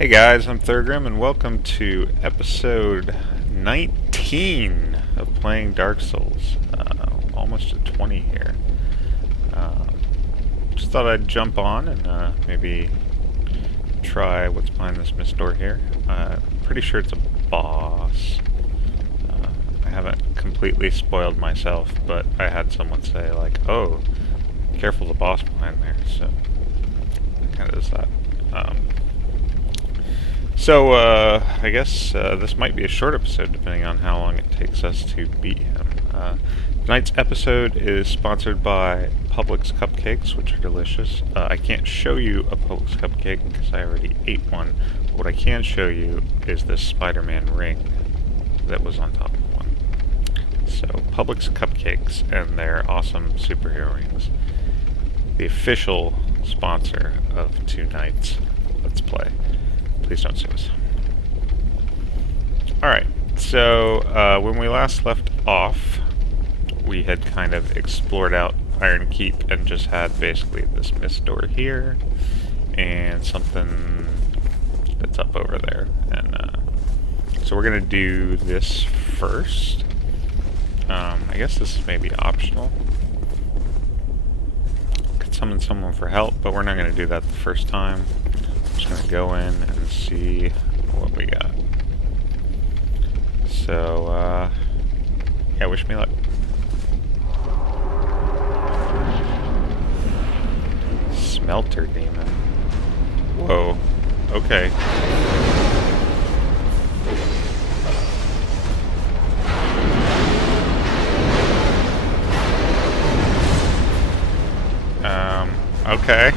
Hey guys, I'm Thurgrim and welcome to episode 19 of playing Dark Souls. Almost at 20 here. Just thought I'd jump on and maybe try what's behind this mist door here. Pretty sure it's a boss. I haven't completely spoiled myself, but I had someone say like, oh, careful the boss behind there, so it kind of does that. So, I guess this might be a short episode depending on how long it takes us to beat him. Tonight's episode is sponsored by Publix Cupcakes, which are delicious. I can't show you a Publix Cupcake because I already ate one. But what I can show you is this Spider-Man ring that was on top of one. So, Publix Cupcakes and their awesome superhero rings. The official sponsor of tonight's Let's Play. Please don't sue us. Alright, so when we last left off, we had kind of explored out Iron Keep and just had basically this mist door here and something that's up over there. And so we're going to do this first. I guess this is maybe optional. Could summon someone for help, but we're not going to do that the first time. Just gonna go in and see what we got. So, yeah, wish me luck. Smelter demon. Whoa. Okay. Okay.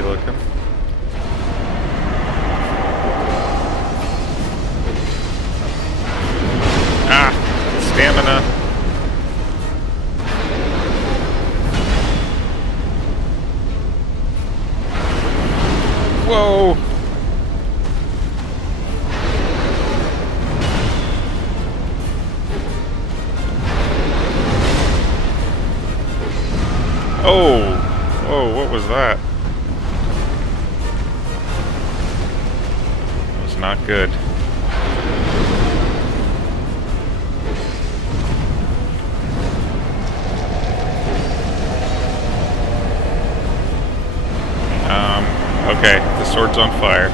Looking. Ah, stamina. Whoa. Oh. Whoa, what was that? Not good. Okay, the sword's on fire.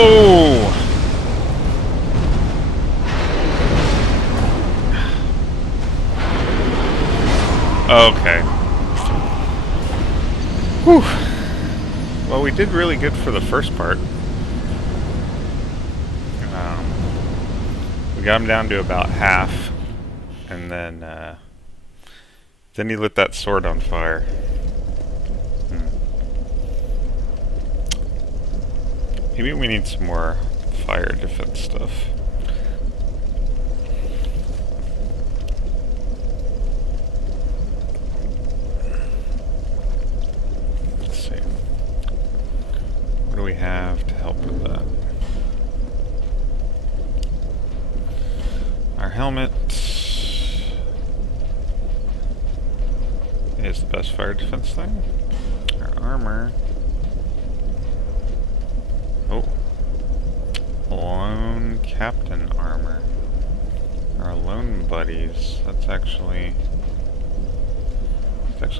Oh! Okay. Whew. Well, we did really good for the first part. We got him down to about half, and then he lit that sword on fire. Maybe we need some more fire defense stuff. Let's see. What do we have to help with that? Our helmet is the best fire defense thing. Our armor. Oh, lone captain armor. Our lone buddies. It's actually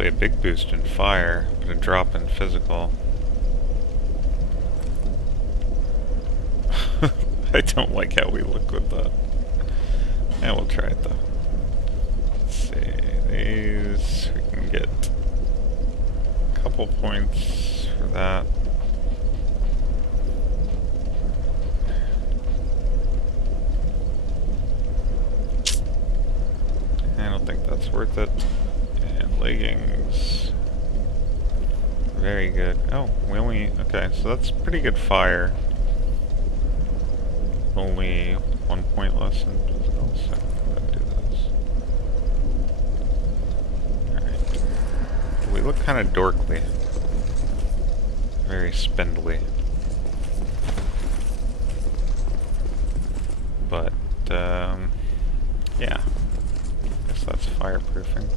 a big boost in fire, but a drop in physical. I don't like how we look with that. Yeah, we'll try it though. Let's see, these we can get a couple points for that. I don't think that's worth it. And leggings. Very good. Oh, we only... Okay, so that's pretty good fire. Only 1 point less than physical, so I'm gonna do this. Alright. We look kind of dorkly. Very spindly. But, yeah. Guess that's fireproofing.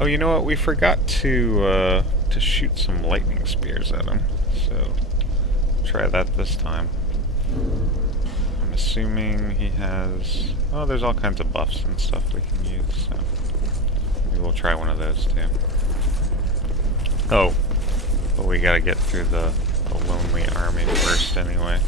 Oh, you know what? We forgot to shoot some lightning spears at him. So, try that this time. I'm assuming he has... Oh, there's all kinds of buffs and stuff we can use, so... Maybe we'll try one of those, too. Oh. But we gotta get through the lonely army first, anyway.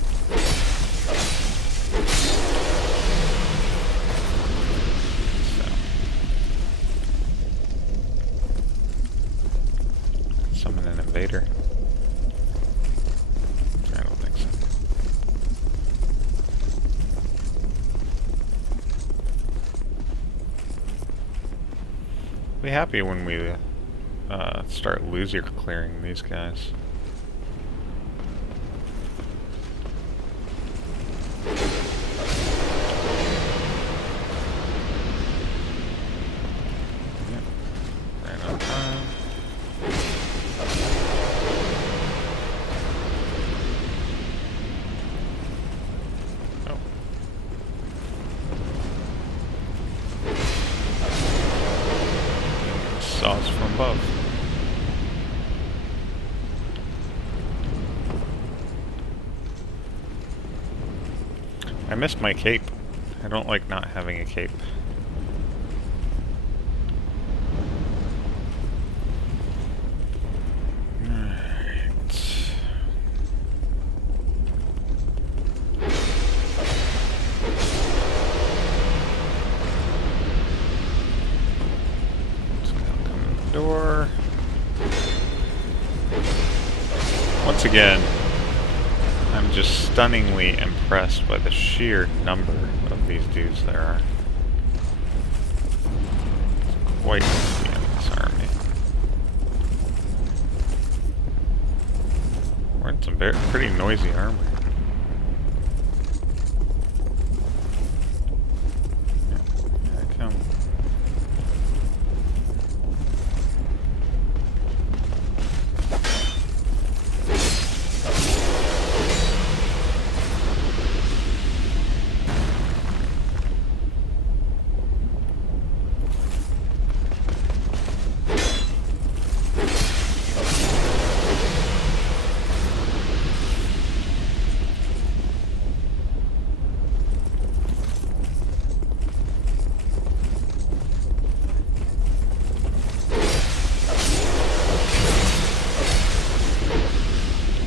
Summon an invader. I don't think so. Be happy when we start loser clearing these guys. Yep. Right on time. Saws from above. I missed my cape. I don't like not having a cape. Door. Once again, I'm just stunningly impressed by the sheer number of these dudes there are. It's quite this army. We're in some pretty noisy armor. Yeah, here I come.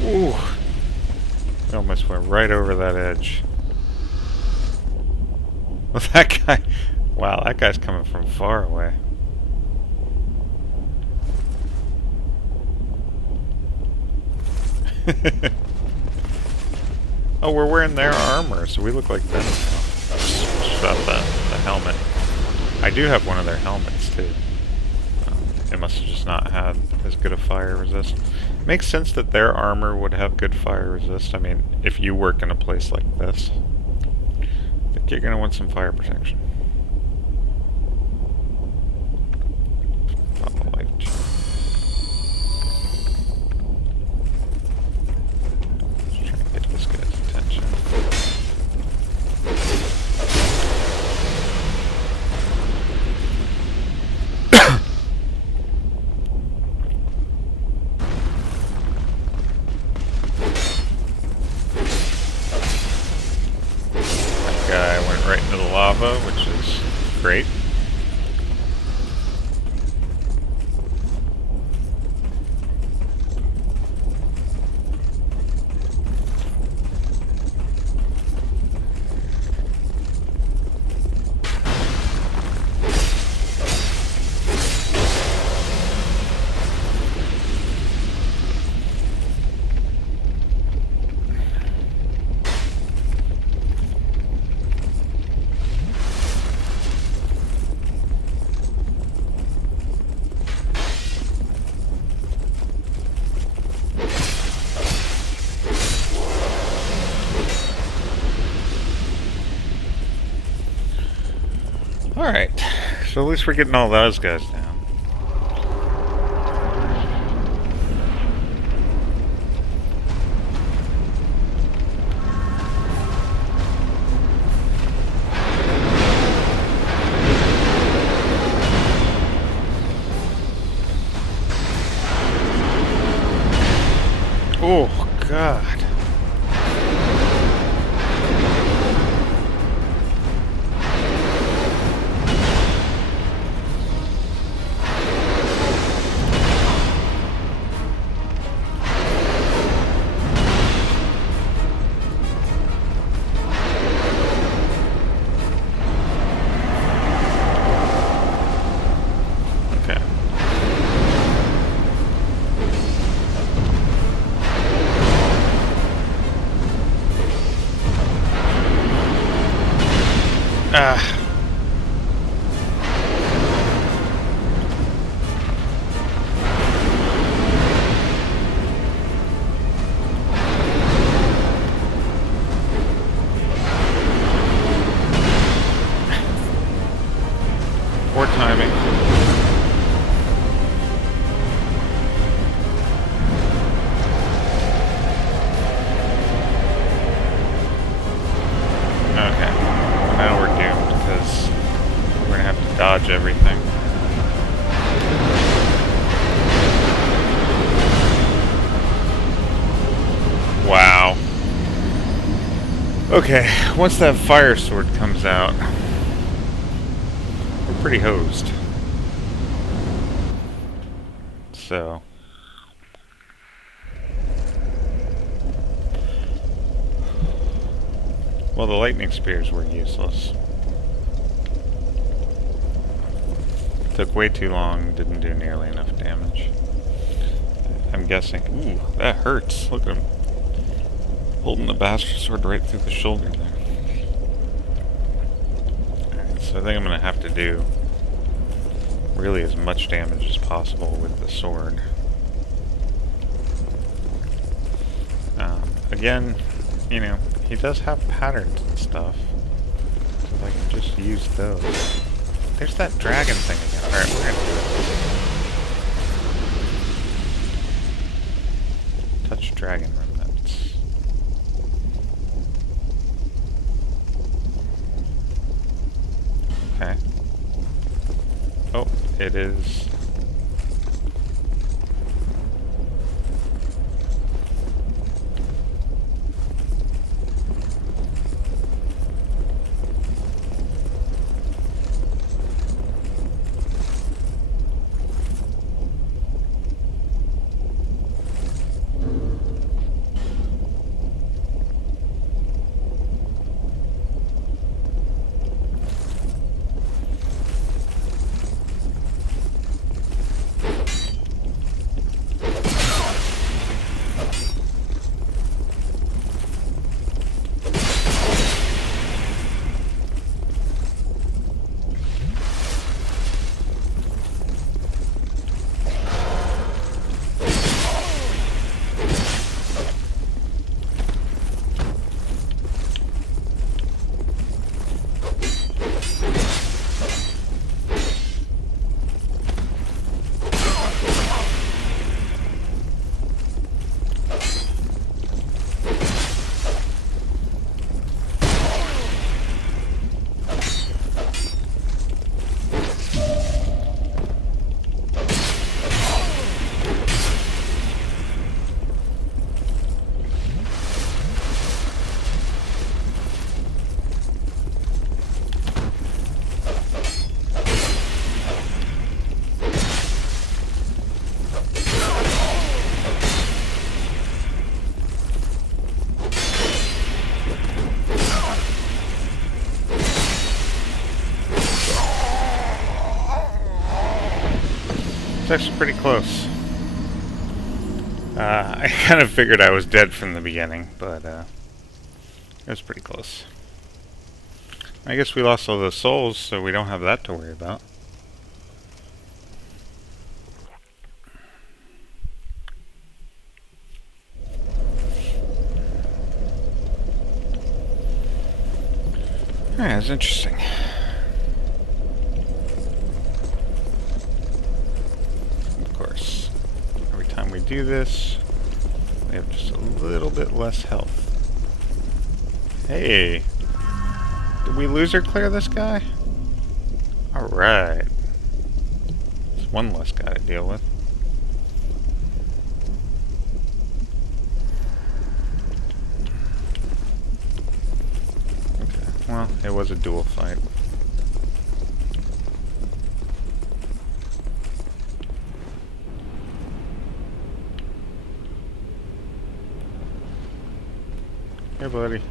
Ooh, we almost went right over that edge. Well, that guy, wow, that guy's coming from far away. Oh, we're wearing their armor, so we look like them now. Just about the helmet. I do have one of their helmets, too. They must have just not had as good a fire resist. Makes sense that their armor would have good fire resist. I mean, if you work in a place like this, I think you're going to want some fire protection. Pop a light. Let's try and get this guy's attention. Guy went right into the lava, which is great. So at least we're getting all those guys down. Oh, God. Ah. Poor timing. Okay. Now we're doomed because we're gonna have to dodge everything. Wow. Okay, once that fire sword comes out, we're pretty hosed. So. Well, the lightning spears were useless. Took way too long, didn't do nearly enough damage. I'm guessing. Ooh, that hurts. Look at him. Holding the bastard sword right through the shoulder there. Alright, so I think I'm gonna have to do really as much damage as possible with the sword. Again, you know, he does have patterns and stuff. So I can just use those. There's that dragon thing again. Alright, we're gonna do it. Touch dragon remnants. Okay. Oh, it is... It's actually pretty close. I kind of figured I was dead from the beginning, but it was pretty close. I guess we lost all those souls, so we don't have that to worry about. Alright, that's interesting. do this, we have just a little bit less health. Hey! Did we loser clear this guy? Alright. There's one less guy to deal with. Okay, well, it was a duel fight. Hey, buddy.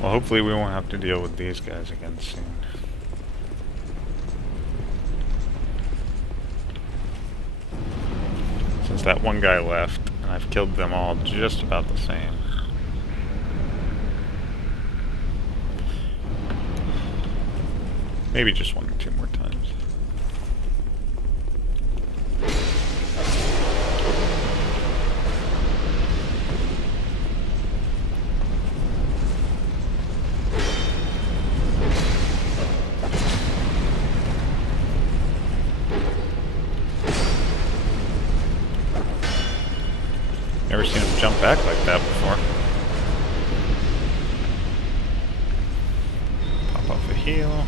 Well, hopefully we won't have to deal with these guys again soon. Since that one guy left, and I've killed them all just about the same. Maybe just one or two more times. Never seen him jump back like that before. Pop off a heal.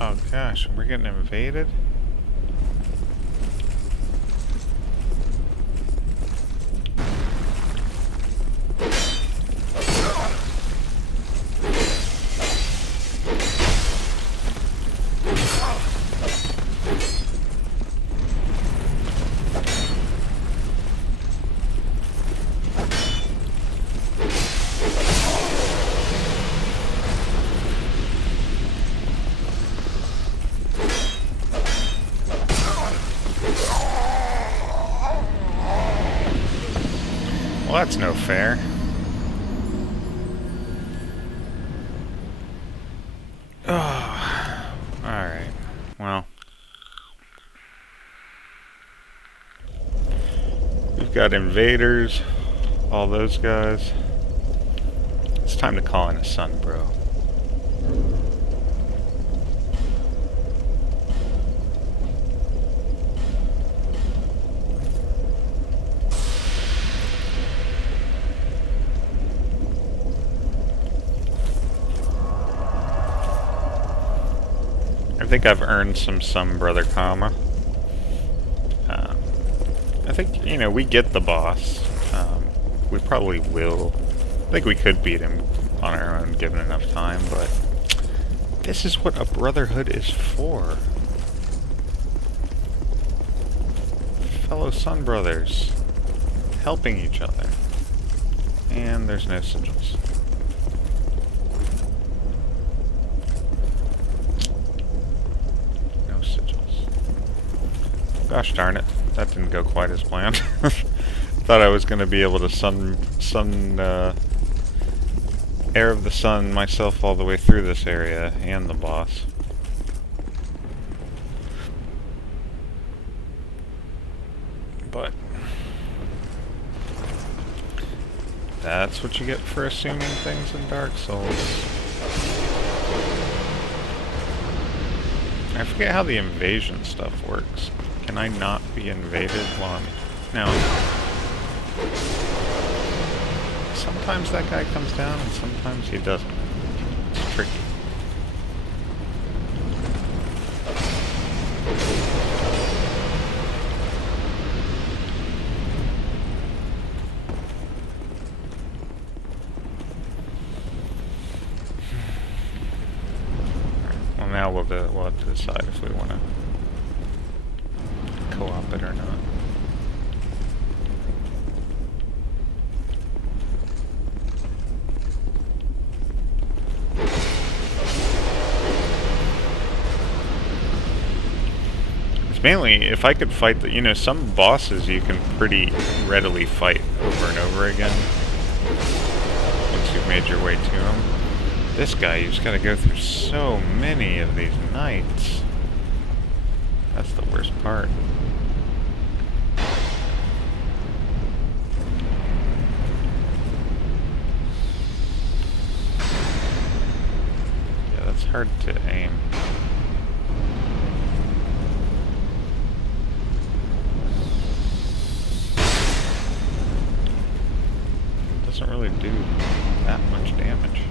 Oh gosh, we're getting invaded? Well, that's no fair. Oh, alright. Well. We've got invaders, all those guys. It's time to call in a sun, bro. I think I've earned some brother karma. I think, you know, we get the boss. We probably will. I think we could beat him on our own given enough time, but this is what a brotherhood is for. Fellow sun brothers. Helping each other. And there's no sigils. Gosh darn it, that didn't go quite as planned. Thought I was going to be able to air of the sun myself all the way through this area and the boss. But that's what you get for assuming things in Dark Souls. I forget how the invasion stuff works. Can I not be invaded while I'm... No. Sometimes that guy comes down and sometimes he doesn't. It's tricky. Well, now we'll have to decide if we want to co-op it or not. Mainly, if I could fight the, you know, some bosses you can pretty readily fight over and over again once you've made your way to them. This guy, you just gotta go through so many of these nights. That's the worst part. Yeah, that's hard to aim. Doesn't really do that much damage.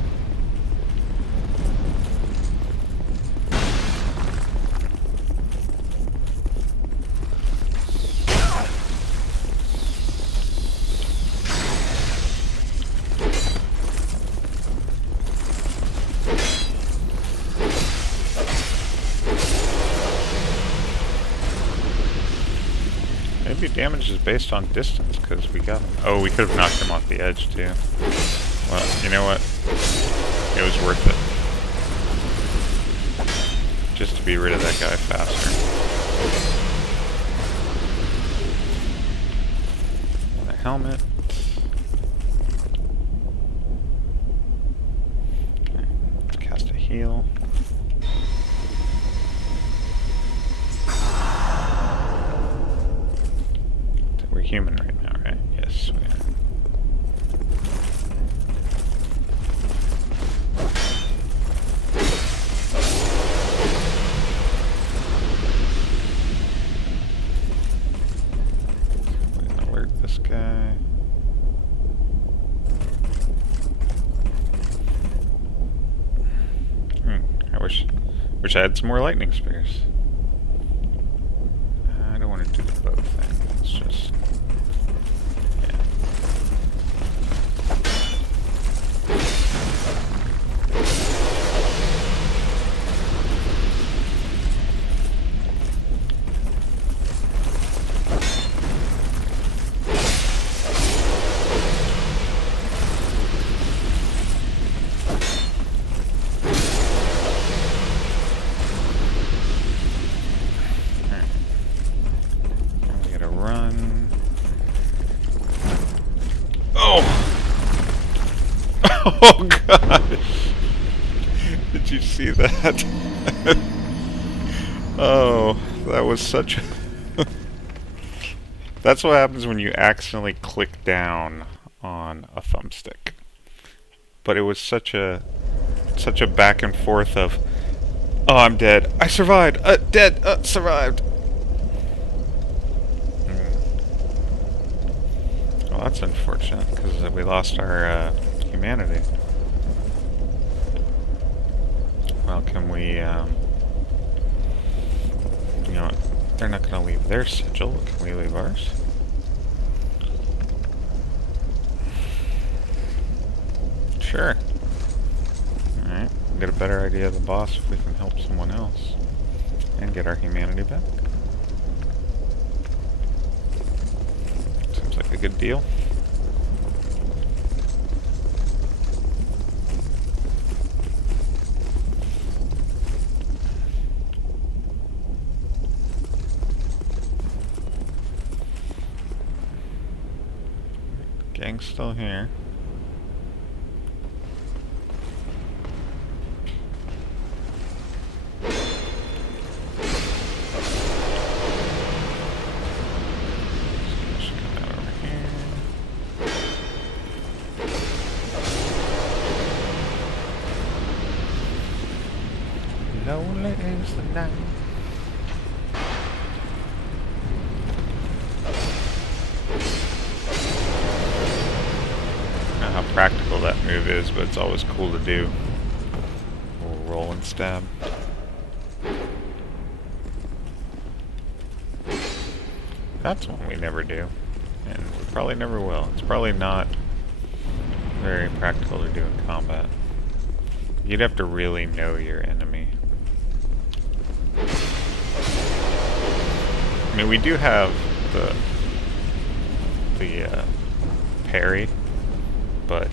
Maybe damage is based on distance, because we got him. Oh, we could have knocked him off the edge, too. Well, you know what? It was worth it. Just to be rid of that guy faster. The helmet. Okay, let's cast a heal. We're human right now, right? Yes, we are. We can alert this guy. I wish I had some more lightning spears. I don't want to do the bow thing. It's just... Oh gosh! Did you see that? Oh, that was such a... That's what happens when you accidentally click down on a thumbstick. But it was such a back and forth of, oh, I'm dead. I survived. Dead. Survived. Well, that's unfortunate because we lost our humanity. Well, can we, you know what? They're not going to leave their sigil. Can we leave ours? Sure. Alright, we'll get a better idea of the boss if we can help someone else. And get our humanity back. Seems like a good deal. Gang's still here. Lonely is the night. I don't know how practical that move is, but it's always cool to do. A little roll and stab. That's one we never do. And we probably never will. It's probably not very practical to do in combat. You'd have to really know your enemy. I mean, we do have the parry, but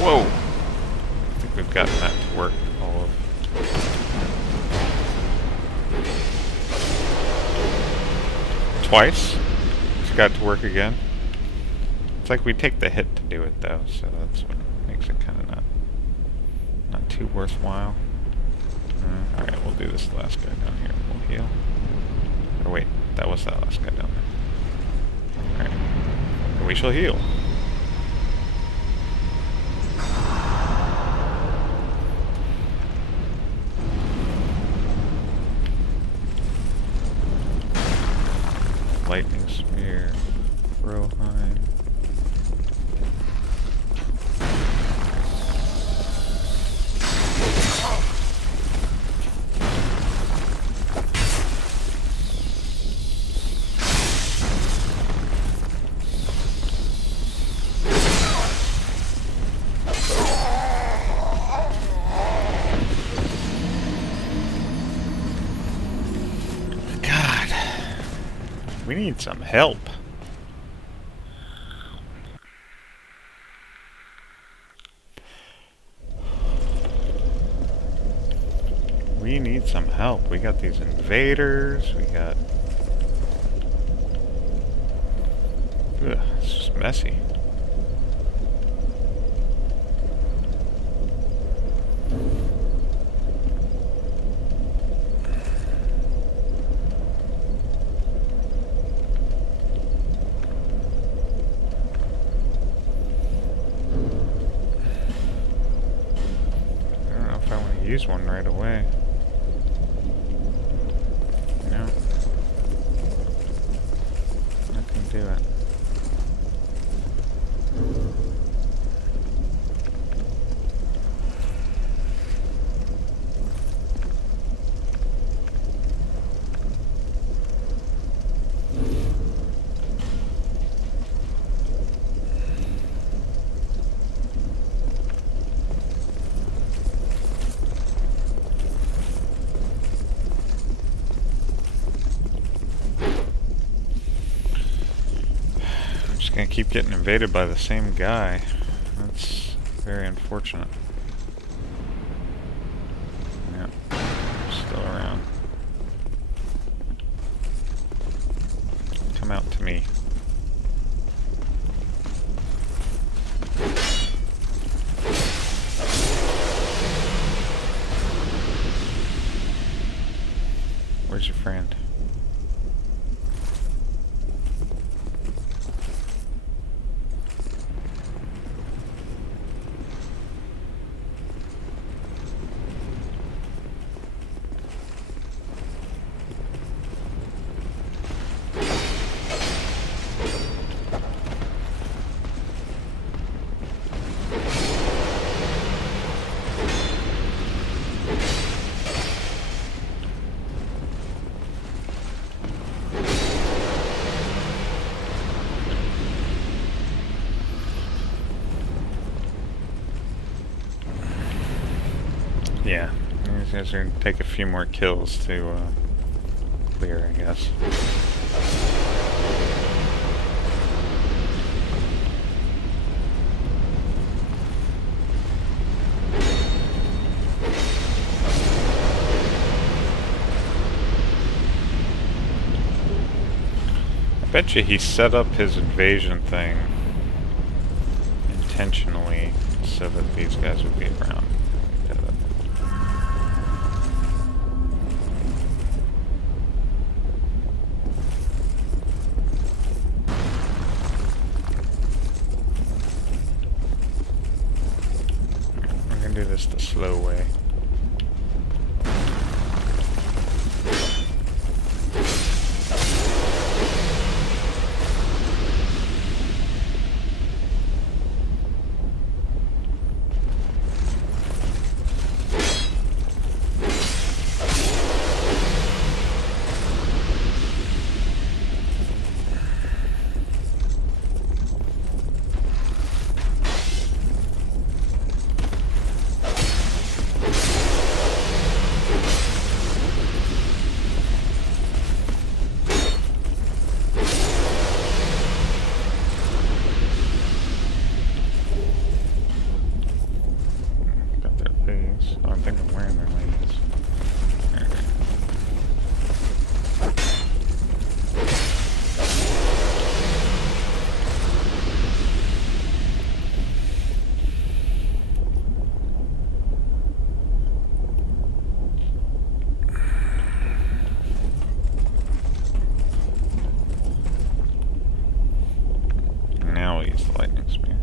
whoa! I think we've gotten that to work all of. twice. Just got to work again. It's like we take the hit to do it though, so that's what makes it kind of not too worthwhile. Alright, we'll do this last guy down here. We'll heal. Or wait, that was that last guy down there. Alright. And we shall heal. Lightning Spear. Roheim. We need some help. We need some help. We got these invaders. We got... Ugh, it's just messy. Use one right away. No. Not gonna do it. Gonna keep getting invaded by the same guy. That's very unfortunate. Yeah, still around. Come out to me. Where's your friend? Yeah, these guys are going to take a few more kills to clear, I guess. I bet you he set up his invasion thing intentionally so that these guys would be around. Do this the slow way. excuse me.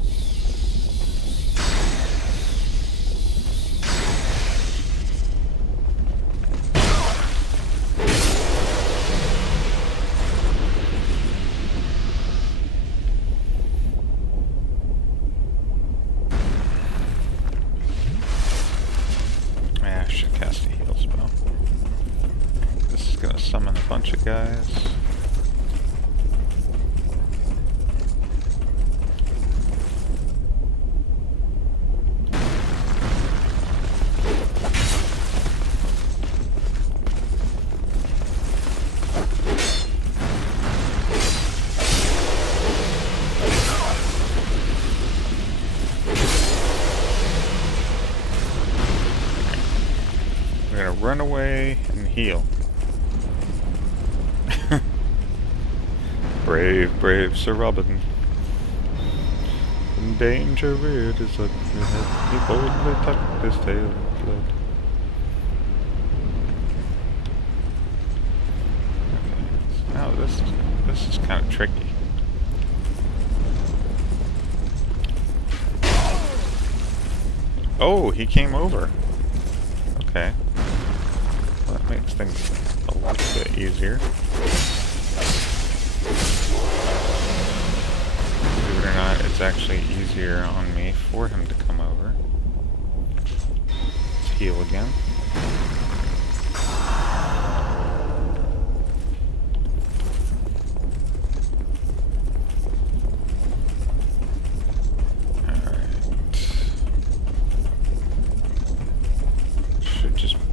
Ah, I should cast a heal spell. This is gonna summon a bunch of guys. We're gonna run away and heal. Brave, brave Sir Robin. In danger reared his ugly head, he boldly tucked his tail in blood. Okay, now this is kind of tricky. Oh, he came over. Okay. Well, that makes things a little bit easier. Believe it or not, it's actually easier on me for him to come over. Let's heal again.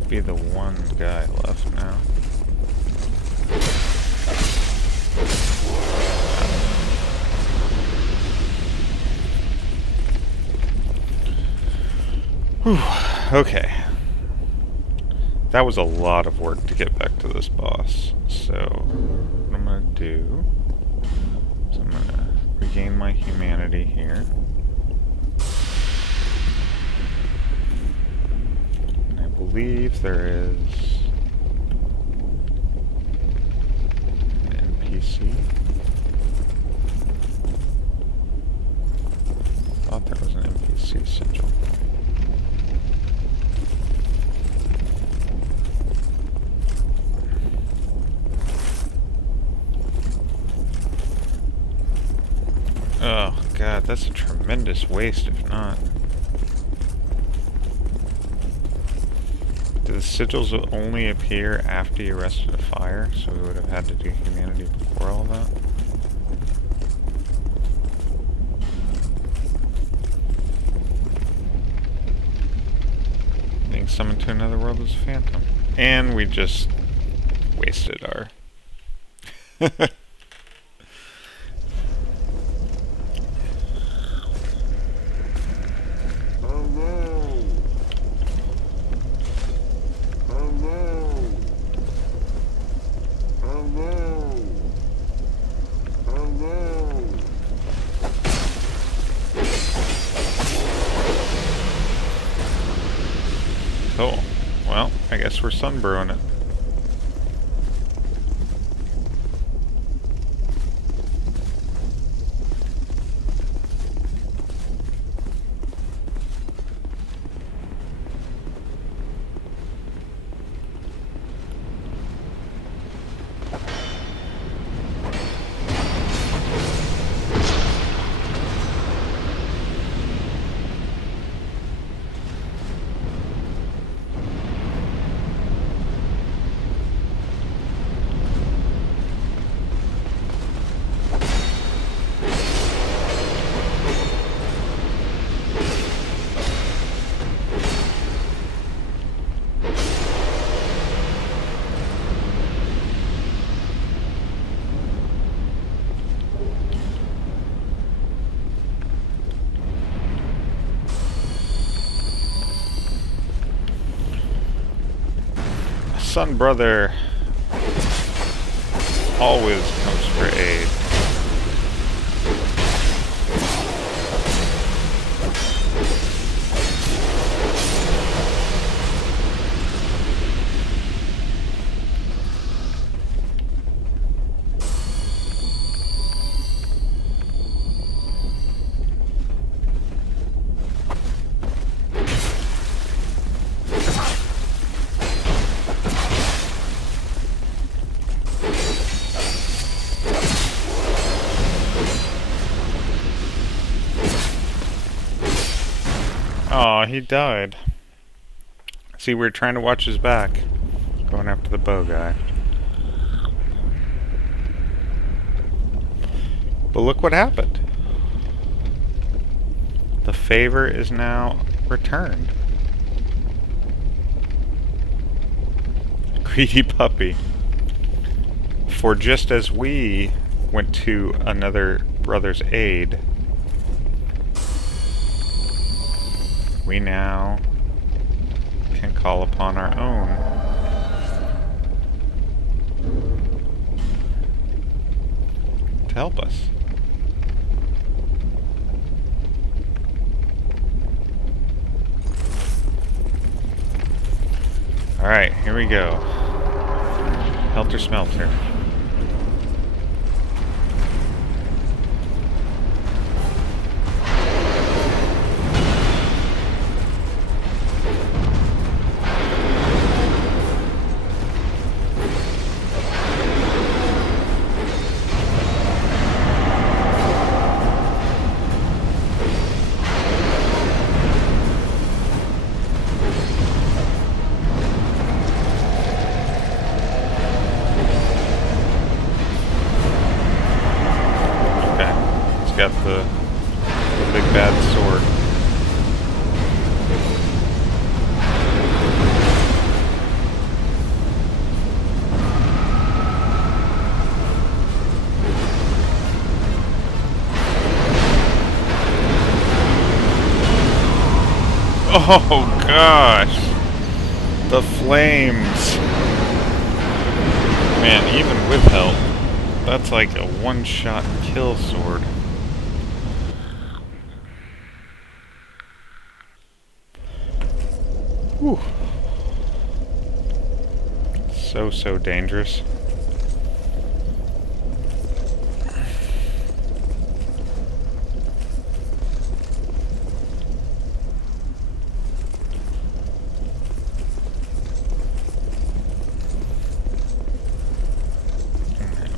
Be the one guy left now. Whew. Okay. That was a lot of work to get back to this boss. So, what I'm gonna do is I'm gonna regain my humanity here. I believe there is an NPC. Thought there was an NPC sigil. Oh god, that's a tremendous waste if not. The sigils will only appear after you rested a fire, so we would have had to do humanity before all that. Being summoned to another world as a phantom. And we just wasted our... Cool. Well, I guess we're sunbrewing it. Sun brother always comes for aid. Aw, he died. See, we were trying to watch his back. Going after the bow guy. But look what happened. The favor is now returned. Greedy puppy. For just as we went to another brother's aid, we now can call upon our own. To help us. Alright, here we go. Helter Smelter. Got the big bad sword. Oh gosh! The flames! Man, even with help, that's like a one-shot kill sword. Whew. So dangerous.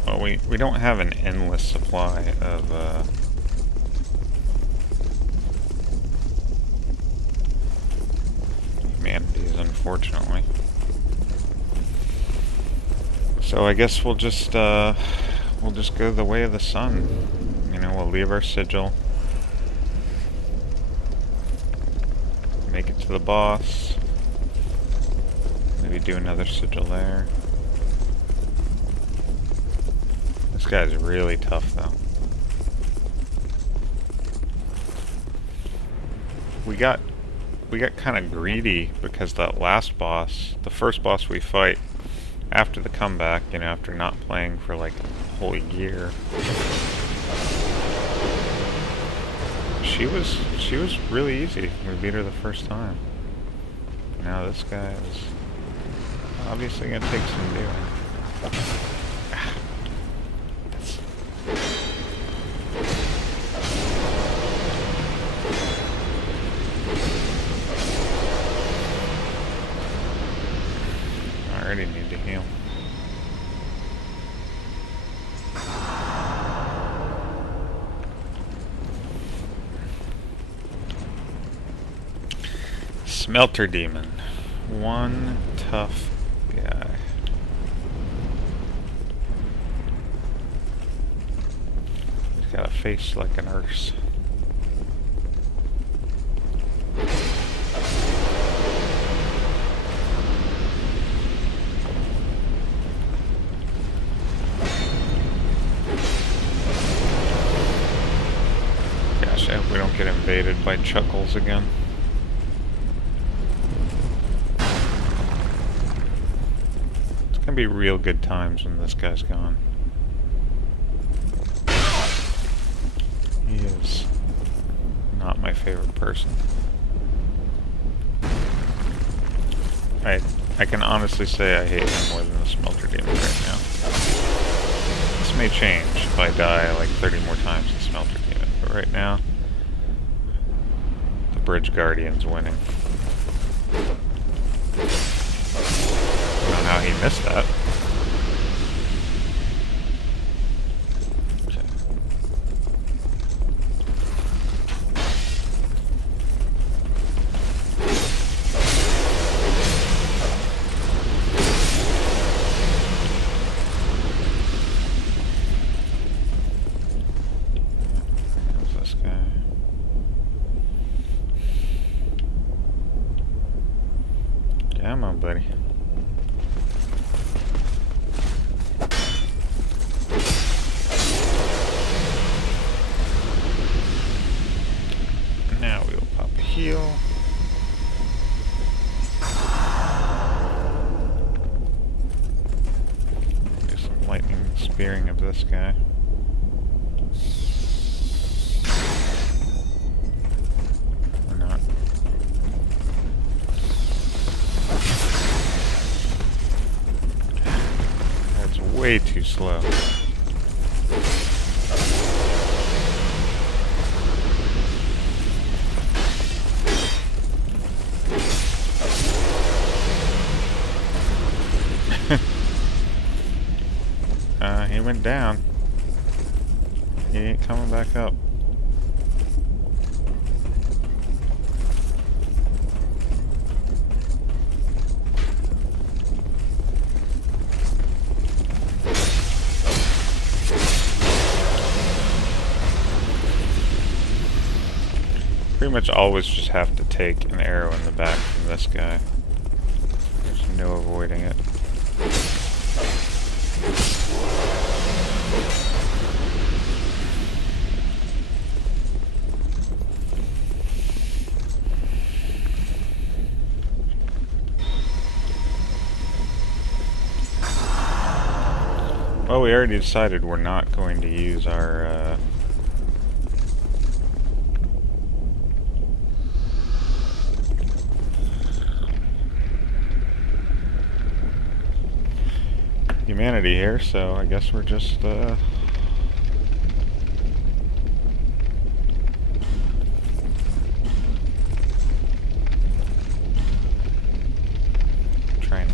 Well, we don't have an endless supply of humanities, unfortunately. So I guess we'll just go the way of the sun. You know, we'll leave our sigil, make it to the boss, maybe do another sigil there. This guy's really tough, though. We got kind of greedy because that last boss, the first boss we fight after the comeback, you know, after not playing for like a whole year, she was really easy. We beat her the first time. Now this guy is obviously gonna take some doing. I already need to heal. Smelter demon. One tough guy. He's got a face like an hearse. Gosh, I hope we don't get invaded by Chuckles again. It's gonna be real good times when this guy's gone. He is not my favorite person. I can honestly say I hate him more than the Smelter demon right now. This may change if I die like 30 more times than Smelter demon, but right now, the Bridge Guardian's winning. I don't know how he missed that. Come on, buddy. Now we'll pop a heal. Do some lightning spearing of this guy. Or not. That's way too slow. He went down. He ain't coming back up. Pretty much always just have to take an arrow in the back from this guy. There's no avoiding it. Well, we already decided we're not going to use our, humanity here, so I guess we're just, trying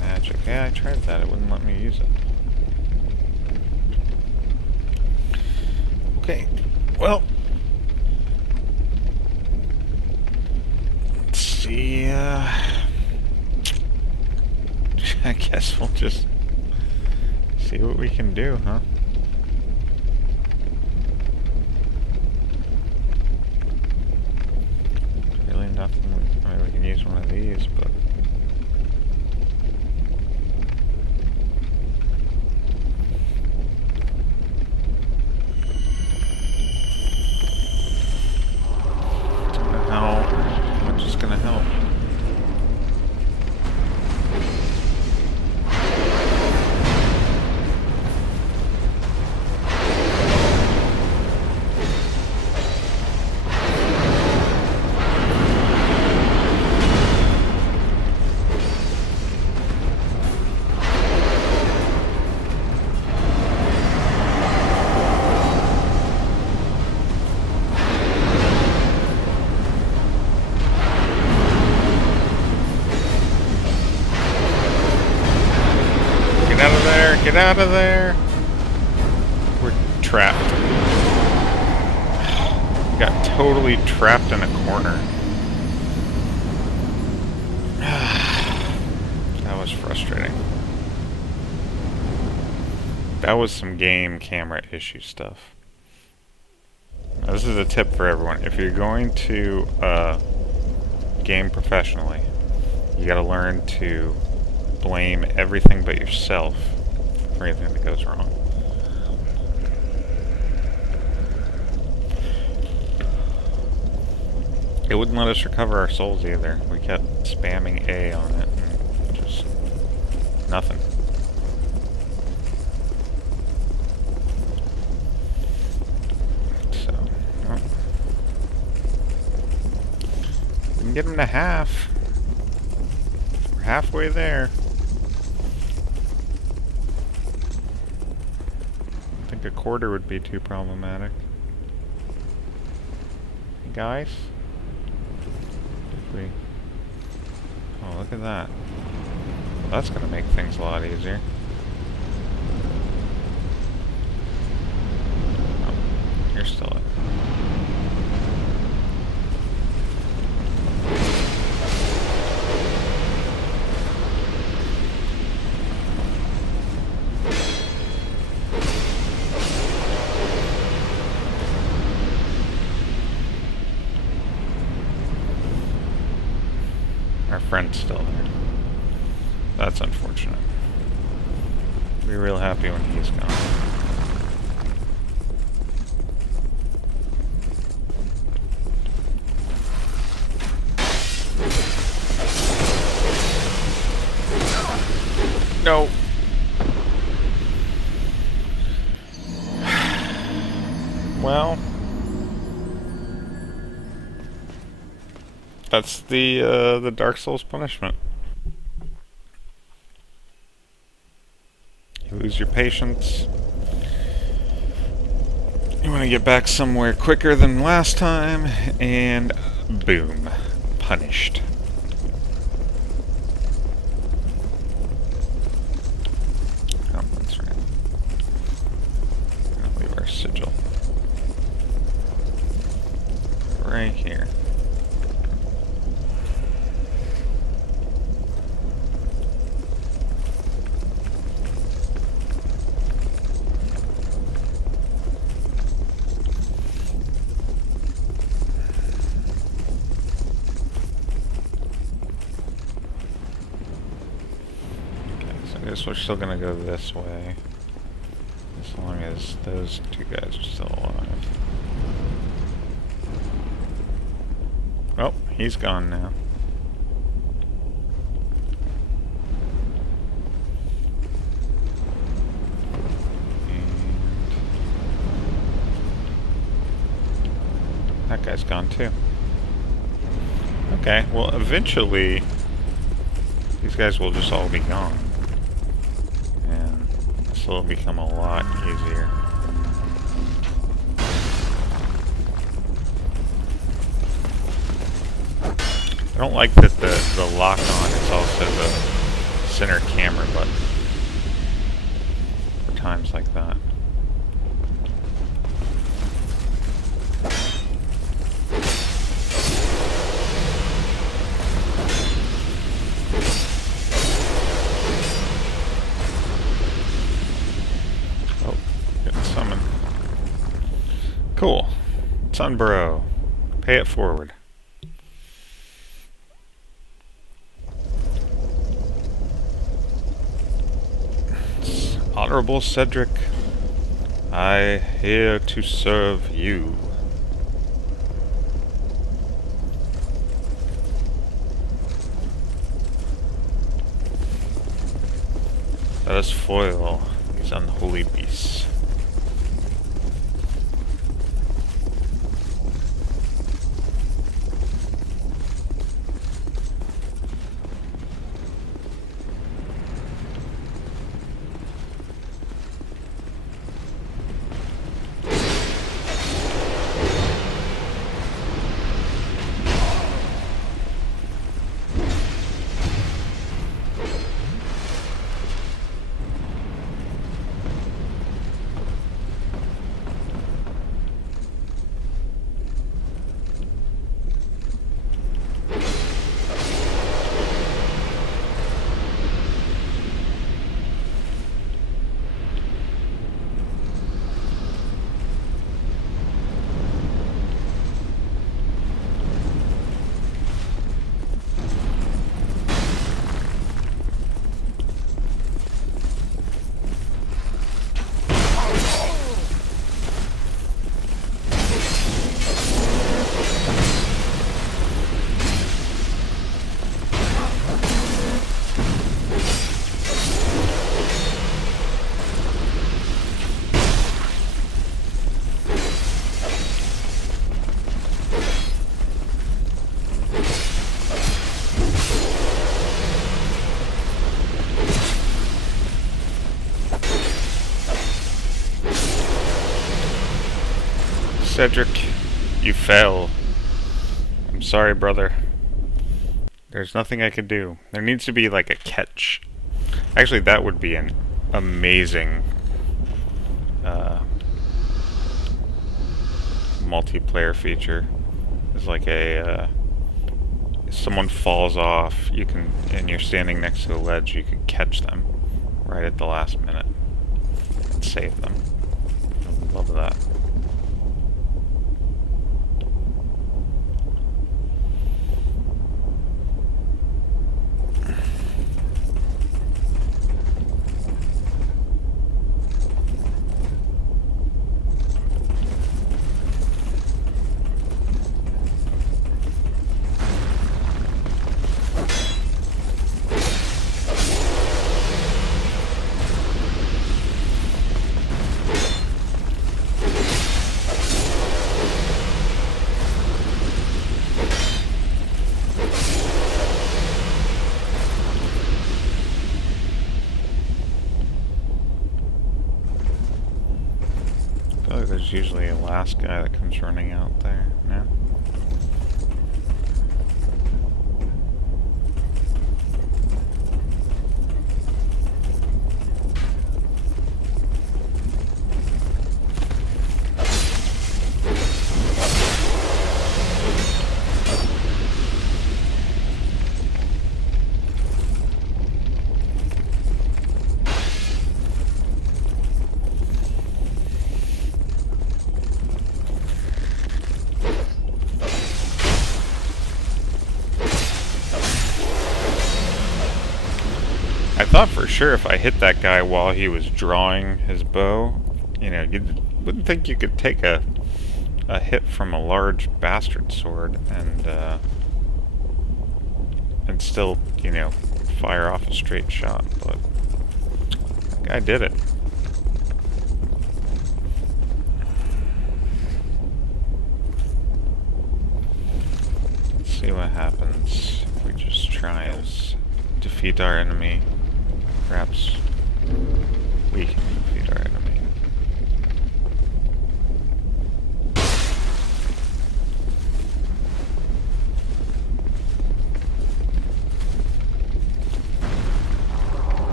magic. Yeah, I tried that. It wouldn't let me use it. Okay, well, let's see, I guess we'll just see what we can do, huh? Really nothing, I mean, we can use one of these, but... Get out of there! We're trapped. We got totally trapped in a corner. That was frustrating. That was some game camera issue stuff. Now, this is a tip for everyone. If you're going to game professionally, you gotta learn to blame everything but yourself for anything that goes wrong. It wouldn't let us recover our souls either. We kept spamming A on it and just nothing. So, well, we can get him to half. We're halfway there. I think a quarter would be too problematic. Hey guys? If we... Oh, look at that. Well, that's gonna make things a lot easier. Oh, you're still it. Our friend's still there. That's unfortunate. Be real happy when he's gone. No. Well, that's the Dark Souls punishment. You lose your patience. You want to get back somewhere quicker than last time, and boom, punished. Oh, that's right. I'll leave our sigil right here. I guess we're still gonna go this way, as long as those two guys are still alive. Oh, he's gone now. And that guy's gone too. Okay, well eventually these guys will just all be gone. This will become a lot easier. I don't like that the lock-on is also the center camera button for times like that. Cool. Sunbro. Pay it forward. Honorable Cedric, I here to serve you. Let us foil these unholy beasts. Cedric, you fell. I'm sorry, brother. There's nothing I could do. There needs to be like a catch. Actually, that would be an amazing multiplayer feature. It's like a if someone falls off, you can, and you're standing next to a ledge, you can catch them right at the last minute and save them. I would love that. usually the last guy that comes running out there. No? I thought for sure if I hit that guy while he was drawing his bow, you know, you wouldn't think you could take a hit from a large bastard sword and still, you know, fire off a straight shot, but that guy did it. Let's see what happens if we just try and defeat our enemy. Perhaps we can defeat our enemy.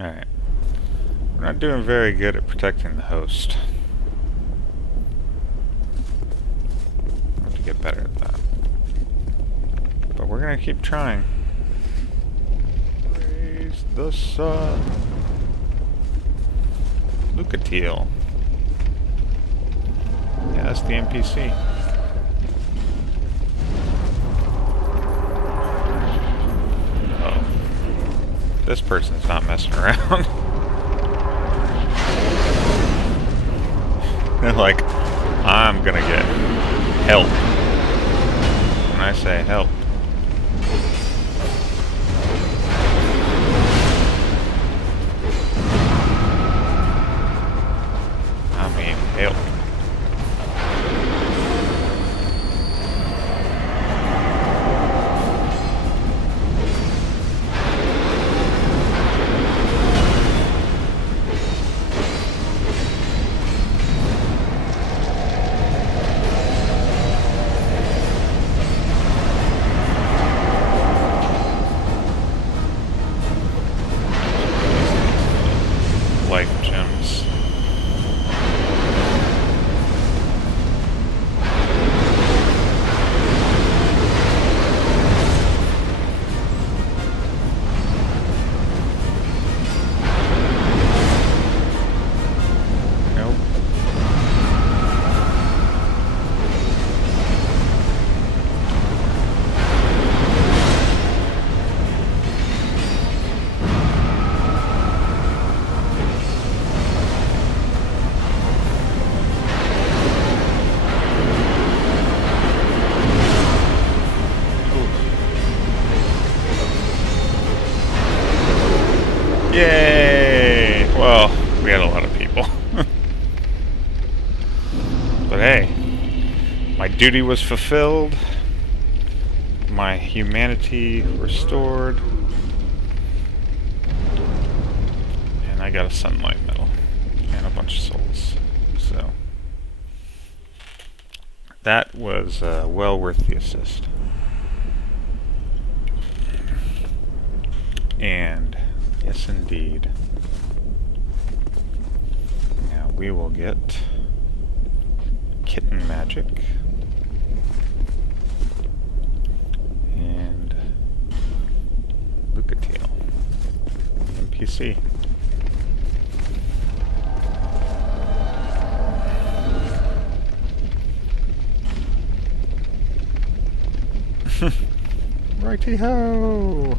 Alright. We're not doing very good at protecting the host. I have to get better at that. But we're gonna keep trying. Praise the sun. Lucatiel. Yeah, that's the NPC. This person's not messing around. They're like, I'm gonna get help. When I say help. I mean help. Life gems. Nope. Yay! Well, we had a lot of people. But hey, my duty was fulfilled, my humanity restored, and I got a sunlight medal and a bunch of souls. So that was well worth the assist. And yes, indeed. Now we will get kitten magic and Lucatiel, NPC. Righty-ho!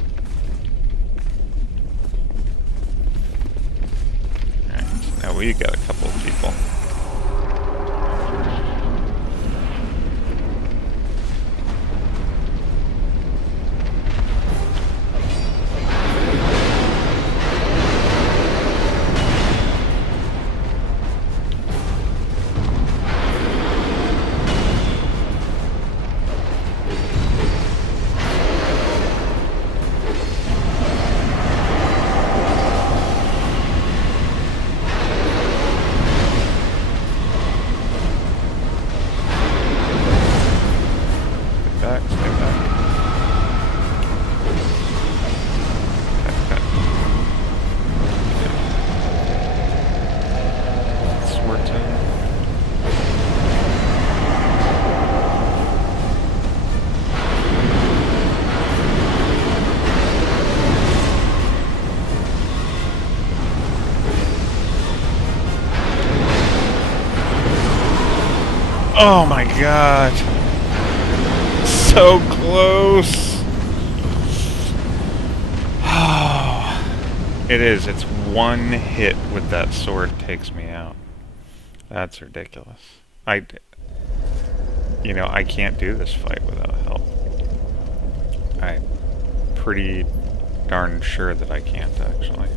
we got a couple of people. Oh my god! So close! Oh, it is. It's one hit with that sword takes me out. That's ridiculous. You know, I can't do this fight without help. I'm pretty darn sure that I can't, actually.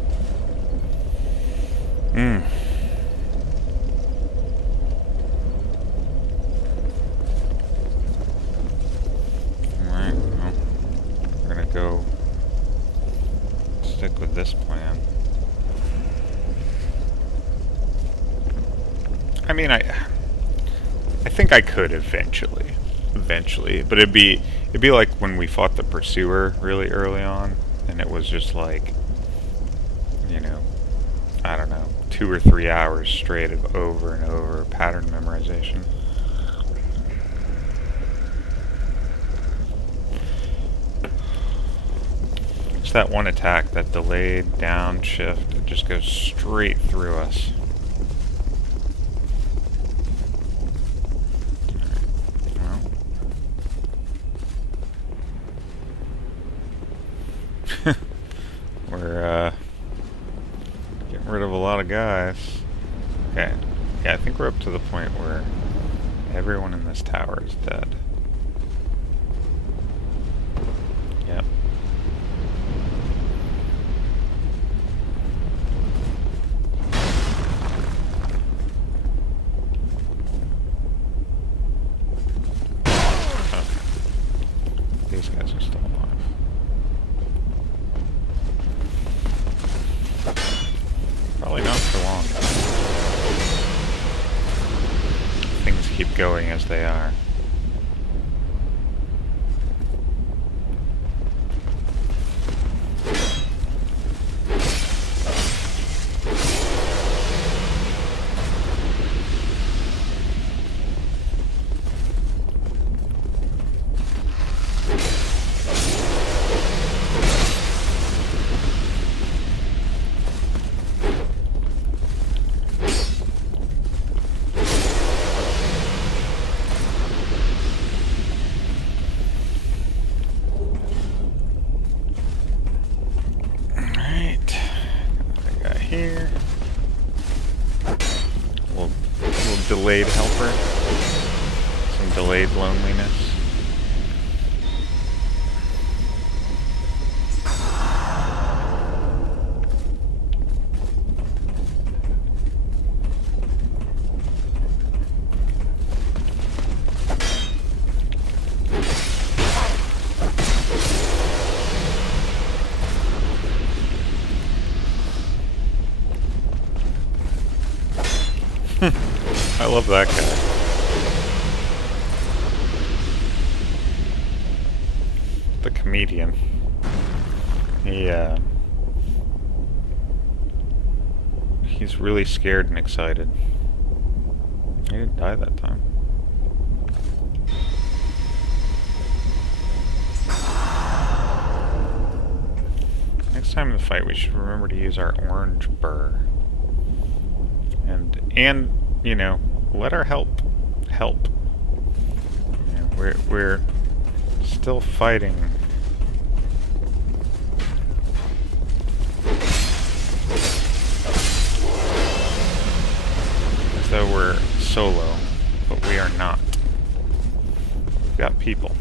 Alright, well, we're gonna go stick with this plan. I mean, I think I could eventually, but it'd be like when we fought the Pursuer really early on, and it was just like, you know, I don't know, 2 or 3 hours straight of over and over pattern memorization. Just that one attack, that delayed downshift, it just goes straight through us. We're getting rid of a lot of guys. Okay. Yeah, I think we're up to the point where everyone in this tower is dead. Yep. Okay. These guys are still alive. Probably not for long. Things keep going as they are. Here. We'll delayed Helter. Some delayed loneliness. I love that guy. The comedian. He's really scared and excited. He didn't die that time. Next time in the fight, we should remember to use our orange burr. And you know, let our help. You know, we're still fighting. solo, but we are not. We've got people.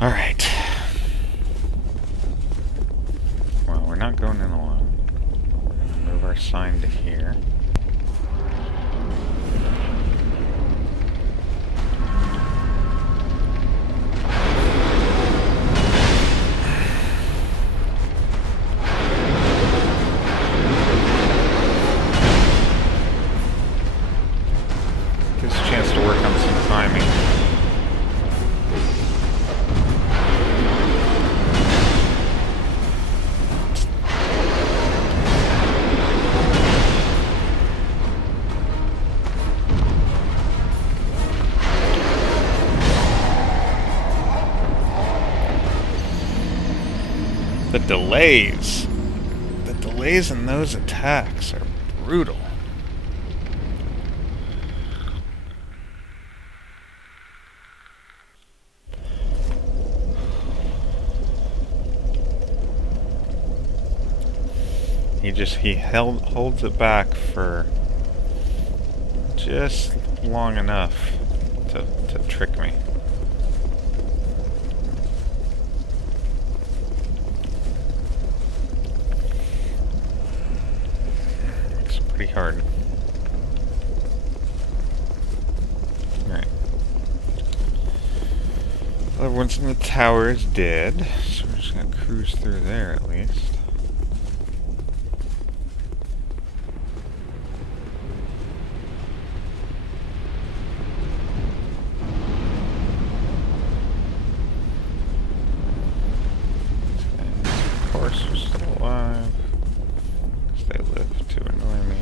Alright. Well, we're not going in alone. We're going to move our sign to here. Gives a chance to work on some timing. The delays in those attacks are brutal. He holds it back for just long enough to trick me. It's pretty hard. Alright. Well, everyone's in the tower is dead, so we're just gonna cruise through there at least. We're still alive, because they live to annoy me.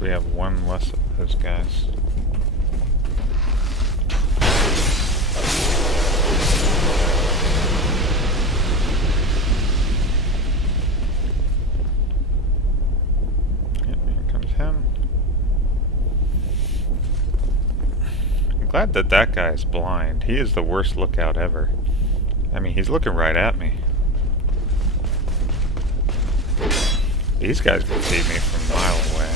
We have one less of those guys. Yep, here comes him. I'm glad that that guy is blind. He is the worst lookout ever. I mean, he's looking right at me. These guys can see me from a mile away.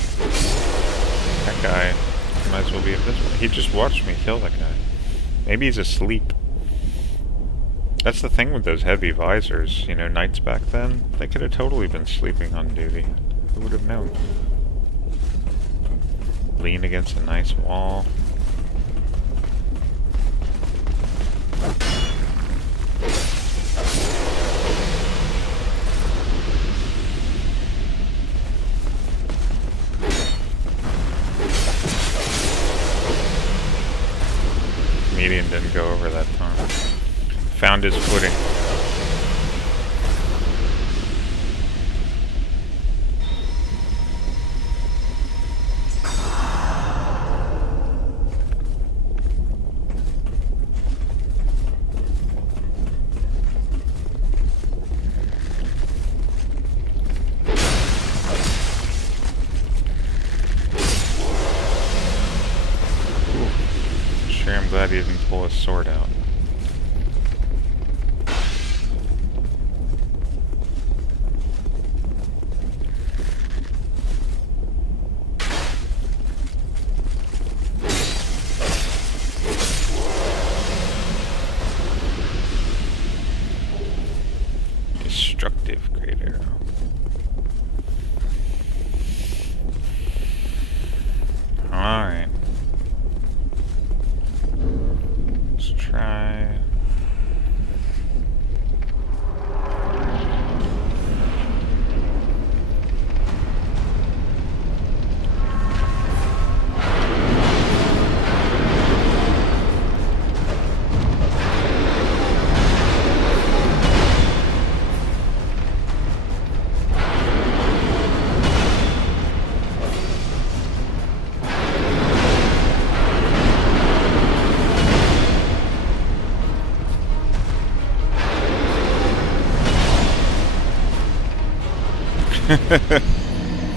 That guy might as well be invisible. He just watched me kill that guy. Maybe he's asleep. That's the thing with those heavy visors. You know, knights back then, they could have totally been sleeping on duty. Who would have known? Lean against a nice wall. Median didn't go over that time. Found his footing. I'm glad he didn't pull his sword out. Destructive great arrow. Alright. Try.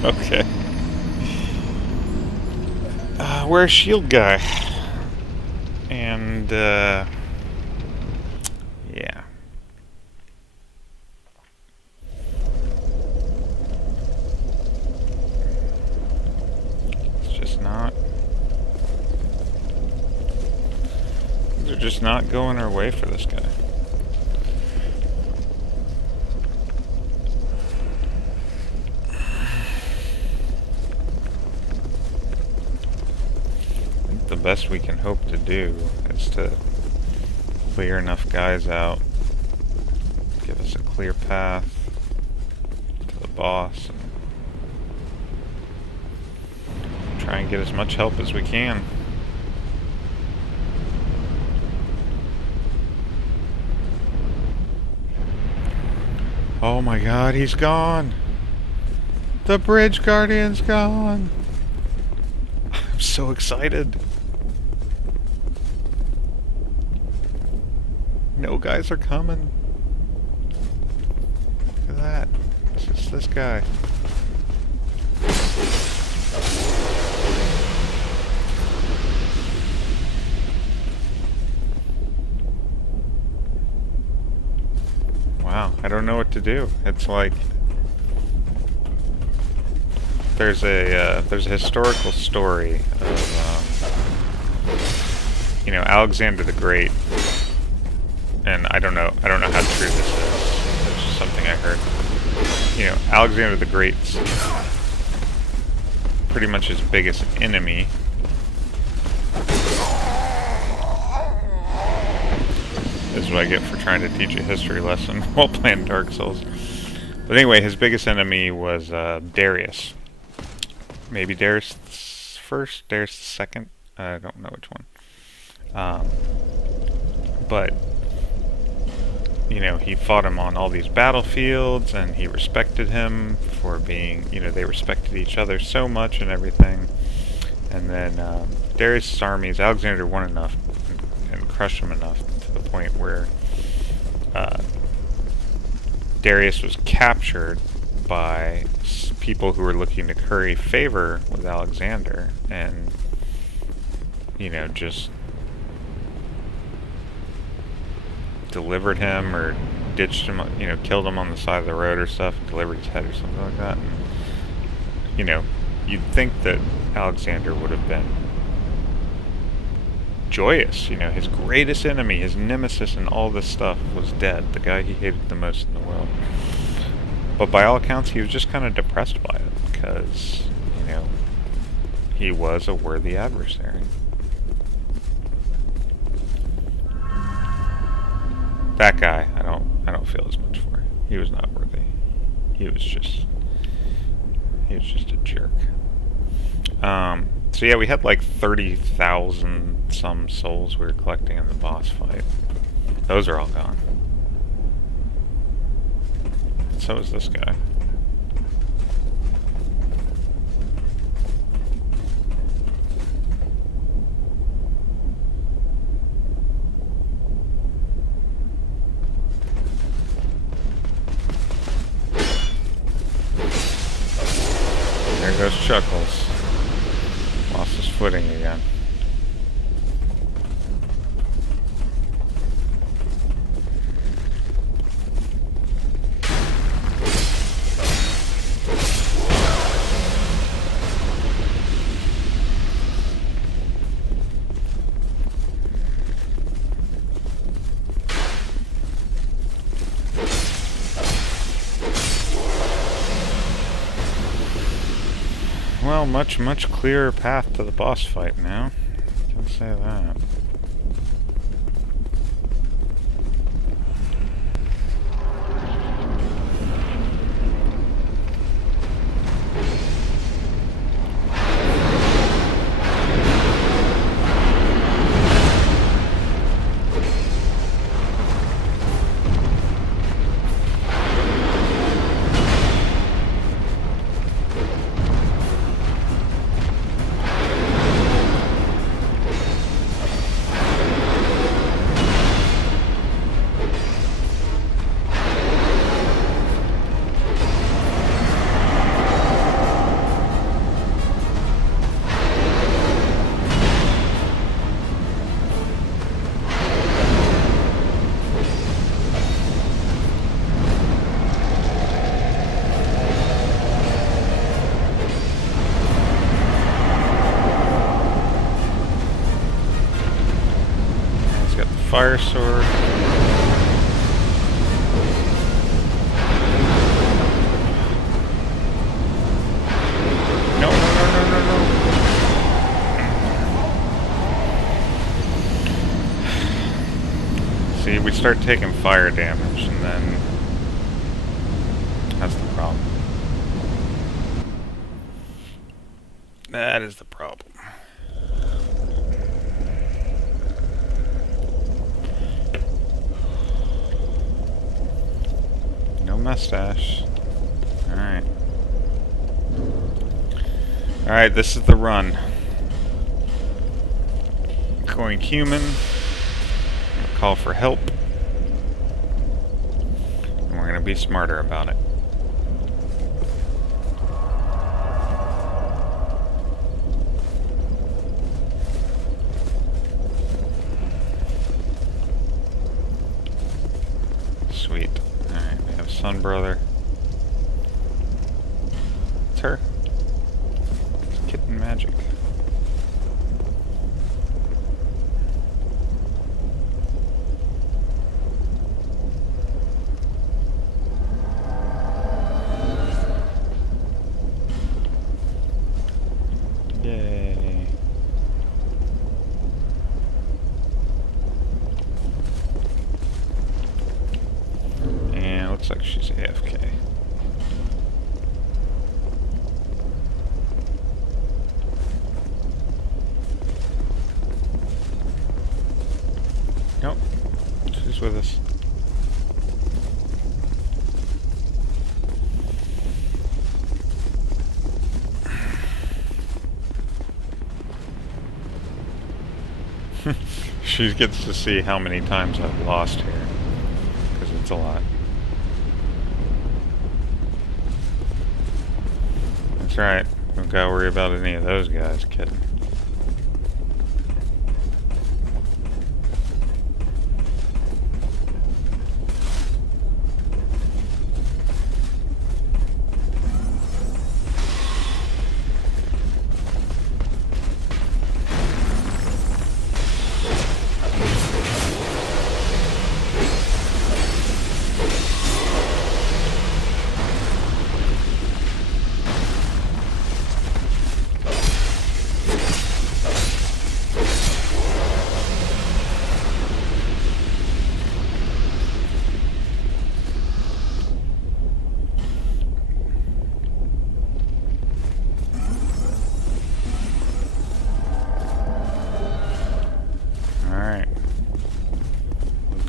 Okay. We're a shield guy. And, yeah. It's just not... They're just not going our way for this guy. The best we can hope to do is to clear enough guys out, give us a clear path to the boss, and try and get as much help as we can. Oh my god, he's gone! The Bridge Guardian's gone! I'm so excited! No guys are coming. Look at that. It's just this guy. Wow, I don't know what to do. It's like there's a historical story of you know, Alexander the Great. And I don't know how true this is. It's just something I heard. You know, Alexander the Great's pretty much his biggest enemy. This is what I get for trying to teach a history lesson while playing Dark Souls. But anyway, his biggest enemy was Darius. Maybe Darius first, Darius second. I don't know which one. But you know, he fought him on all these battlefields, and he respected him for being, you know, they respected each other so much and everything. And then Darius' armies, Alexander won enough and crushed him enough to the point where Darius was captured by people who were looking to curry favor with Alexander, and, you know, just delivered him or ditched him, you know, killed him on the side of the road or stuff, delivered his head or something like that. And, you know, you'd think that Alexander would have been joyous, you know, his greatest enemy, his nemesis and all this stuff was dead, the guy he hated the most in the world. But by all accounts, he was just kind of depressed by it, because, you know, he was a worthy adversary. That guy, I don't feel as much for. He was not worthy. He was just a jerk. So yeah, we had like 30,000 some souls we were collecting in the boss fight. Those are all gone. So is this guy. There goes Chuckles. Lost his footing again. Well, much clearer path to the boss fight now. I can say that. fire sword. No, no, no, no, no, no. See, we start taking fire damage, and then that's the problem. That is the problem. No mustache. Alright. Alright, this is the run. Going human. Call for help. And we're gonna be smarter about it. Sweet. Alright, we have Sun Brother. It's her. It's kitten magic. Yay. And looks like she's AFK. Nope. She's with us. She gets to see how many times I've lost here, because it's a lot. That's right, don't gotta worry about any of those guys, kidding.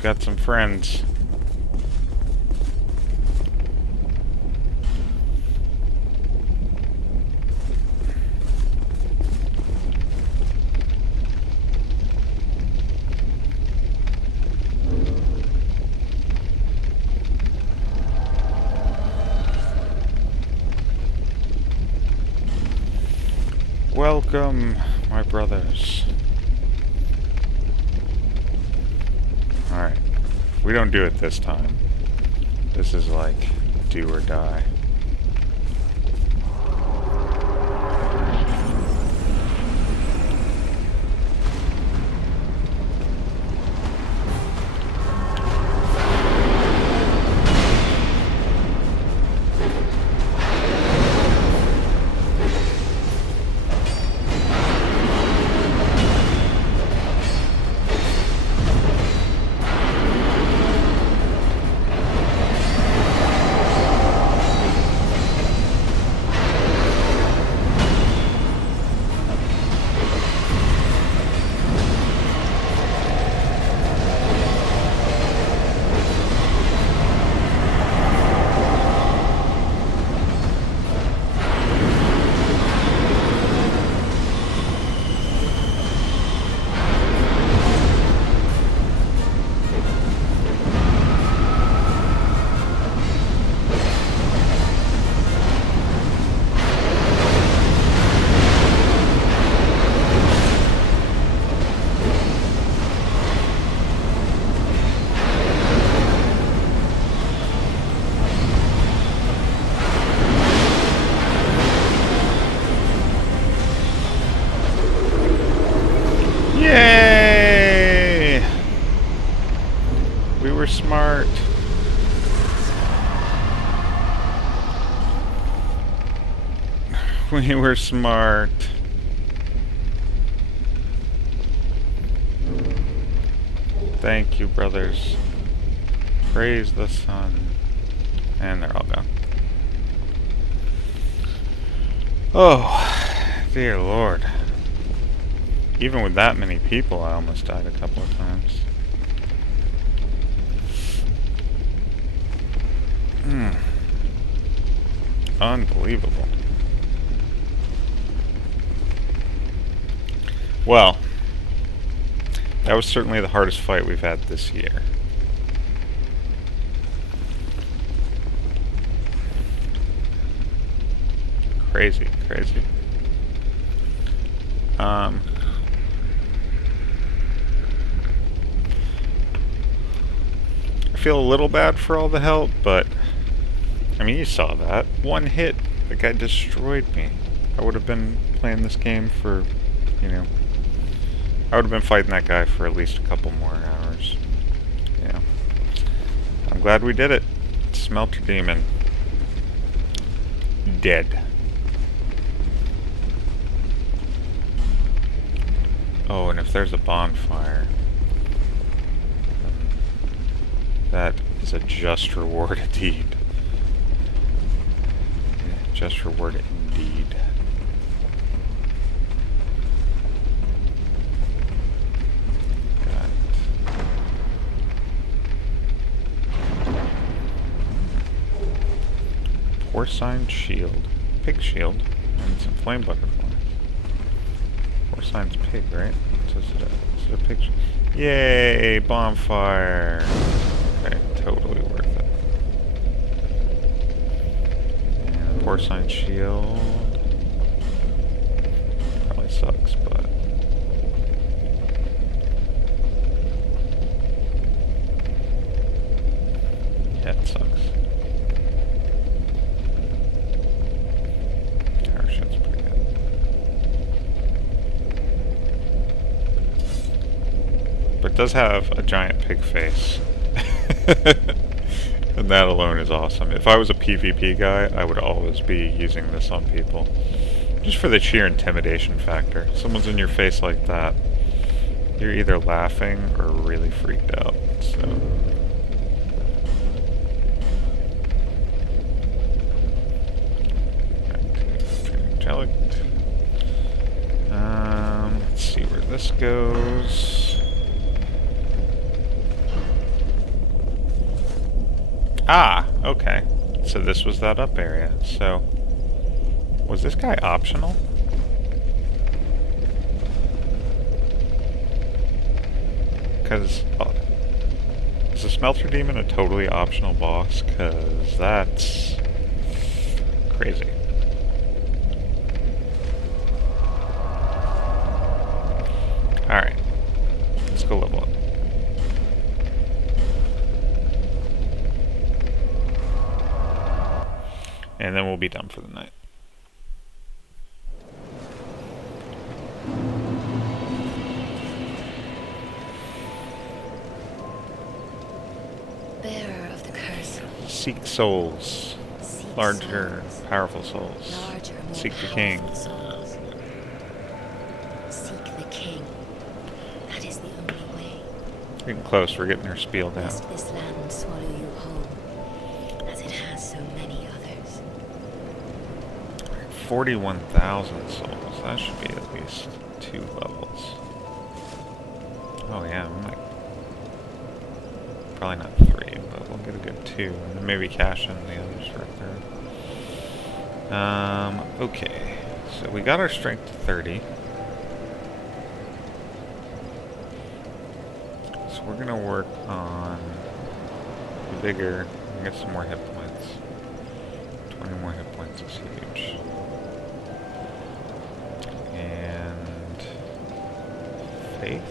Got some friends. Welcome, my brothers. Alright, if we don't do it this time, this is like do or die. We were smart. Thank you, brothers. Praise the sun. And they're all gone. Oh, dear Lord. Even with that many people, I almost died a couple of times. Unbelievable. Well, that was certainly the hardest fight we've had this year. Crazy, crazy. I feel a little bad for all the help, but I mean, you saw that. One hit, the guy destroyed me. I would have been playing this game for, you know, I would have been fighting that guy for at least a couple more hours. Yeah. I'm glad we did it. Smelter demon. Dead. Oh, and if there's a bonfire, that is a just reward indeed. Just reward indeed. Got it. Porcine shield, pig shield, and some flame butterflies. Porcine's pig, right? So is it a pig? Yay! Bonfire! Okay, totally worth it. And porcine shield. Probably sucks, but. Yeah, it sucks. Our shit's pretty good. But it does have a giant pig face. And that alone is awesome. If I was a PvP guy, I would always be using this on people. Just for the sheer intimidation factor. Someone's in your face like that, you're either laughing or really freaked out. So. Angelic. Let's see where this goes. Ah, okay. So this was that up area. So, was this guy optional? Because, is the Smelter Demon a totally optional boss? Because that's crazy. Alright. Let's go level up. And then we'll be done for the night. Bearer of the curse. Seek souls. Seek Larger, souls. powerful souls. Larger, more Seek the king. powerful souls. Seek the king. That is the only way. Getting close, we're getting our spiel down. Lest this land swallow you whole, as it has so many others. 41,000 souls. That should be at least 2 levels. Oh yeah, we might. Probably not 3, but we'll get a good 2. And then maybe cash in the others for a 3rd. Okay. So we got our strength to 30. So we're gonna work on the bigger and get some more hit points. 20 more hit points is huge. And faith.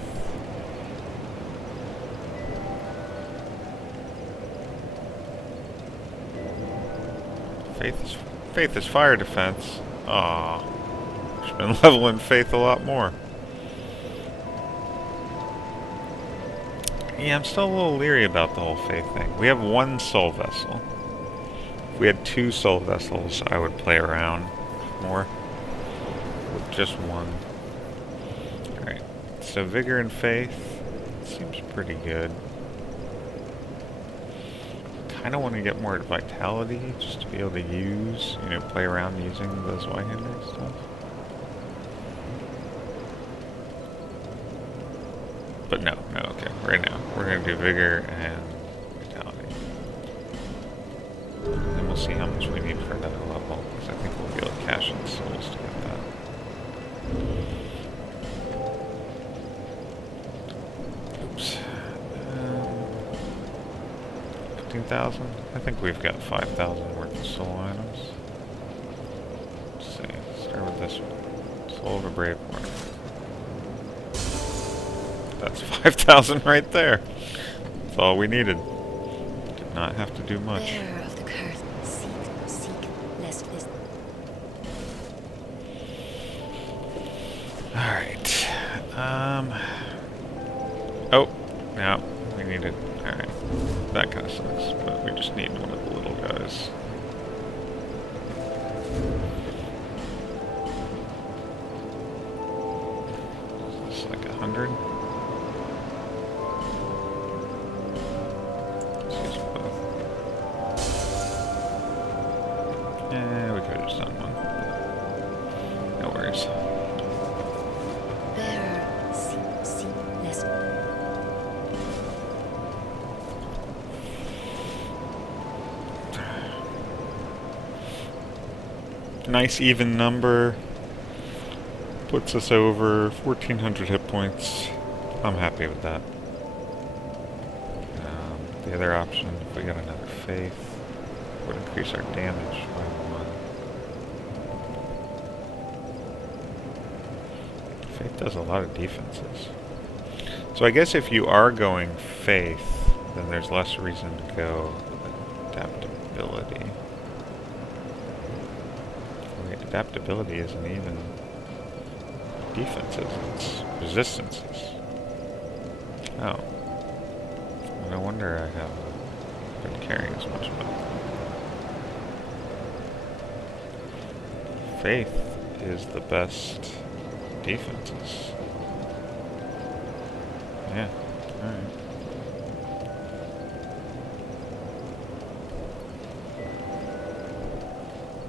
Faith is fire defense. Aw. Should been leveling faith a lot more. Yeah, I'm still a little leery about the whole faith thing. We have 1 soul vessel. If we had 2 soul vessels, I would play around more. just one. Alright, so Vigor and Faith seems pretty good. Kinda want to get more Vitality, just to be able to use, you know, play around using those White-handed stuff. But no, okay, right now. We're gonna do Vigor and Vitality. And we'll see how much we need for another level, because I think we'll be able to cash in souls to get that. Oops. 15,000? I think we've got 5,000 worth of soul items. Let's see, start with this one. Soul of a Brave Martyr. That's 5,000 right there. That's all we needed. Did not have to do much. Bearer of the curse, seek, lest this. Alright. Oh, no, we need it. Alright. That kind of sucks, but we just need one of the little guys. Is this like 100? Yeah, we could have just done one. No worries. Bearer, seek, lest. Nice even number. Puts us over 1,400 hit points. I'm happy with that. The other option, if we got another Faith, would increase our damage by 1. Faith does a lot of defenses. So I guess if you are going Faith, then there's less reason to go Adaptability. Wait, Adaptability isn't even defenses, it's resistances. Oh. No wonder I haven't been carrying as much of it. Faith is the best defenses. Yeah, alright.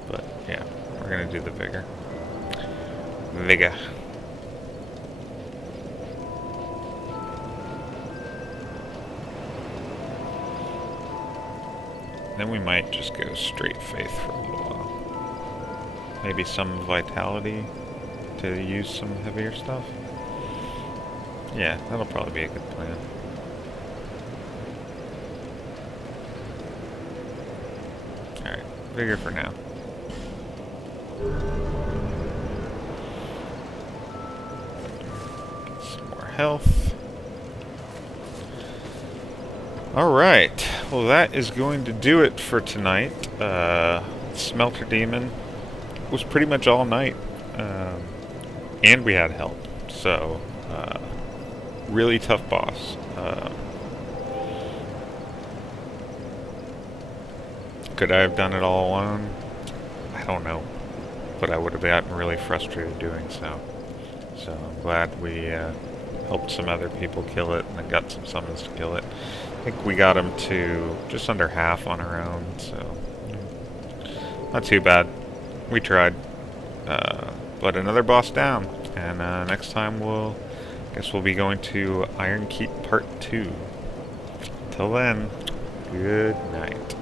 But, yeah, we're gonna do the Vigor. Vigor. Then we might just go straight Faith for a little while. Maybe some Vitality to use some heavier stuff. Yeah, that'll probably be a good plan. Alright, Vigor for now. Get some more health. Alright, well that is going to do it for tonight. Smelter Demon was pretty much all night. And we had help, so really tough boss. Could I have done it all alone? I don't know, but I would have gotten really frustrated doing so. So I'm glad we helped some other people kill it, and then got some summons to kill it. I think we got him to just under half on our own, so not too bad. We tried. But another boss down, and next time guess we'll be going to Iron Keep Part 2. Till then, good night.